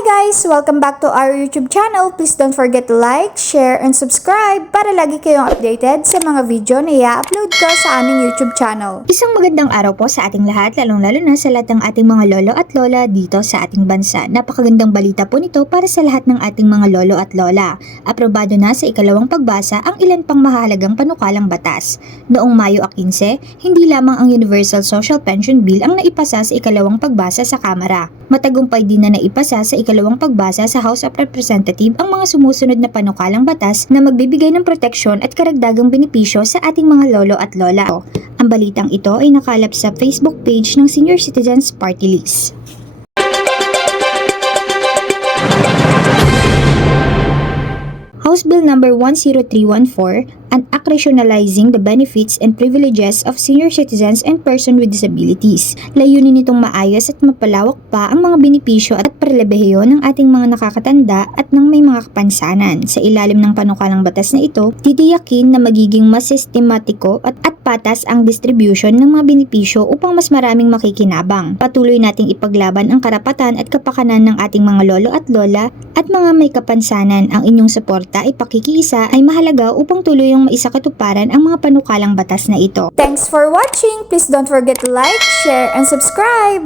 guys! Welcome back to our YouTube channel. Please don't forget to like, share, and subscribe para lagi kayong updated sa mga video na i-upload ko sa aming YouTube channel. Isang magandang araw po sa ating lahat, lalong-lalo na sa lahat ng ating mga lolo at lola dito sa ating bansa. Napakagandang balita po nito para sa lahat ng ating mga lolo at lola. Aprobado na sa ikalawang pagbasa ang ilan pang mahalagang panukalang batas. Noong Mayo 15, hindi lamang ang Universal Social Pension Bill ang naipasa sa ikalawang pagbasa sa Kamara. Matagumpay din na naipasa sa ikalawang pagbasa sa House of Representatives ang mga sumusunod na panukalang batas na magbibigay ng proteksyon at karagdagang benepisyo sa ating mga lolo at lola. Ang balitang ito ay nakalap sa Facebook page ng Senior Citizens Party List. House Bill number 10314 and Act Rationalizing the Benefits and Privileges of Senior Citizens and Person with Disabilities. Layunin nitong maayos at mapalawak pa ang mga benepisyo at pribilehiyo ng ating mga nakakatanda at ng may mga kapansanan. Sa ilalim ng panukalang batas na ito, titiyakin na magiging mas sistematiko at, at patas ang distribution ng mga benepisyo upang mas maraming makikinabang. Patuloy nating ipaglaban ang karapatan at kapakanan ng ating mga lolo at lola at mga may kapansanan. Ang inyong suporta ay pakikiisa ay mahalaga upang tuluyang maisakatuparan ang mga panukalang batas na ito. Thanks for watching! Please don't forget to like, share, and subscribe!